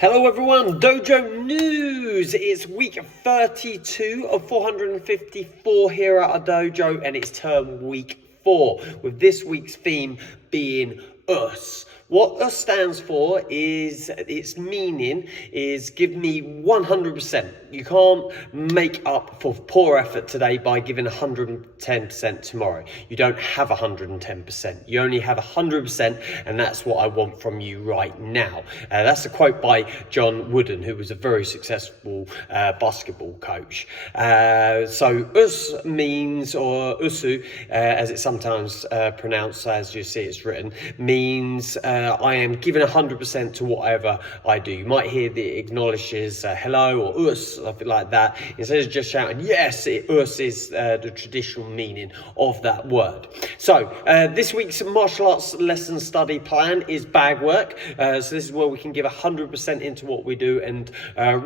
Hello everyone, Dojo News! It's week 32 of 454 here at our dojo, and it's term week 4, with this week's theme being us. What us stands for is, its meaning is give me 100%. You can't make up for poor effort today by giving 110% tomorrow. You don't have 110%. You only have 100%, and that's what I want from you right now. That's a quote by John Wooden, who was a very successful basketball coach. So us means, or usu, as it's sometimes pronounced, as you see it's written, means I am giving 100% to whatever I do. You might hear the acknowledges hello or us, something like that. Instead of just shouting yes, us is the traditional meaning of that word. So this week's martial arts lesson study plan is Bagwork. So this is where we can give 100% into what we do and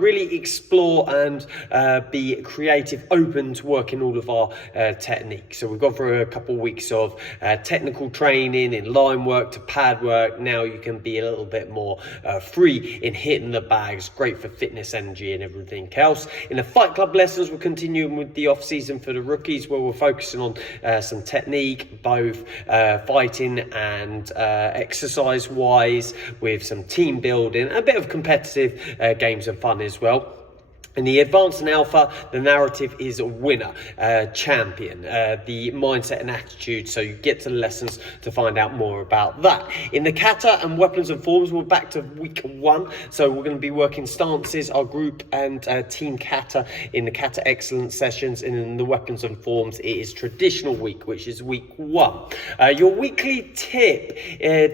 really explore and be creative, open to working all of our techniques. So we've gone through a couple of weeks of technical training in line work to pad work. Now you can be a little bit more free in hitting the bags. Great for fitness, energy and everything else. In the Fight Club lessons, we're continuing with the off season for the rookies, where we're focusing on some technique, both fighting and exercise wise, with some team building, a bit of competitive games and fun as well. In the Advanced and Alpha, the narrative is a winner, champion, the mindset and attitude. So you get to the lessons to find out more about that. In the Kata and Weapons and Forms, we're back to week 1. So we're going to be working stances, our group and team Kata in the Kata Excellence sessions. And in the Weapons and Forms, it is traditional week, which is week 1. Your weekly tip,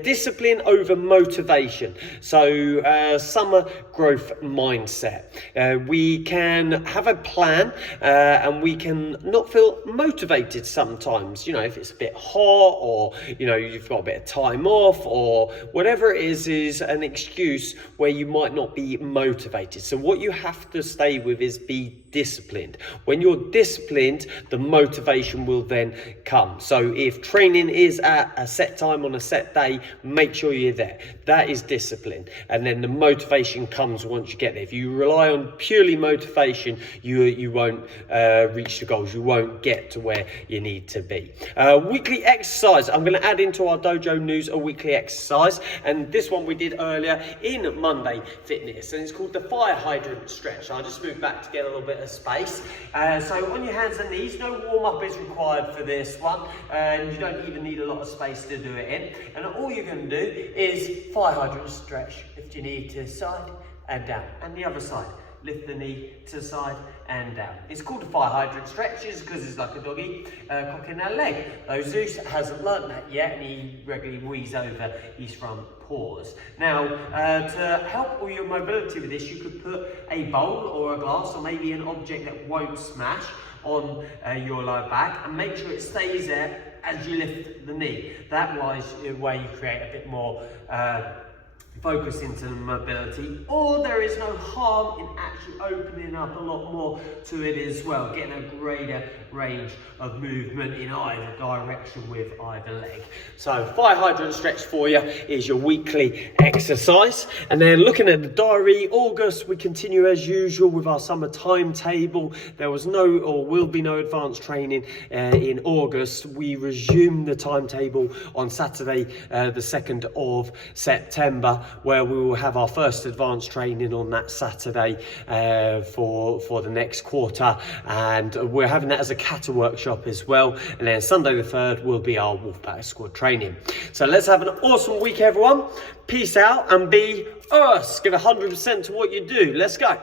discipline over motivation. So summer growth mindset. We can have a plan and we can not feel motivated sometimes, you know, if it's a bit hot or, you know, you've got a bit of time off or whatever it is an excuse where you might not be motivated. So what you have to stay with is be disciplined. When you're disciplined, the motivation will then come. So if training is at a set time on a set day, make sure you're there. That is discipline. And then the motivation comes once you get there. If you rely on purely motivation, you won't reach the goals. You won't get to where you need to be. Weekly exercise. I'm going to add into our dojo news a weekly exercise, and this one we did earlier in Monday Fitness, and it's called the fire hydrant stretch. I'll just move back to get a little bit of space. So on your hands and knees, no warm-up is required for this one, and you don't even need a lot of space to do it in. And all you're going to do is fire hydrant stretch. Lift your knee to the side and down, and the other side. Lift the knee to the side and down. It's called a fire hydrant stretch because it's like a doggy cocking that leg. Though Zeus hasn't learnt that yet, and he regularly wheezes over his front paws. Now, to help with your mobility with this, you could put a bowl or a glass or maybe an object that won't smash on your lower back, and make sure it stays there as you lift the knee. That way you create a bit more focus into the mobility, or there is no harm in actually opening up a lot more to it as well, getting a greater range of movement in either direction with either leg. So fire hydrant stretch for you is your weekly exercise. And then looking at the diary, August, we continue as usual with our summer timetable. There was no, or will be no, advanced training in August. We resume the timetable on Saturday the 2nd of September, where we will have our first advanced training on that Saturday for the next quarter, and we're having that as a Kata workshop as well. And then Sunday the 3rd will be our Wolfpack squad training. So let's have an awesome week, everyone. Peace out and be us. Give 100% to what you do. Let's go.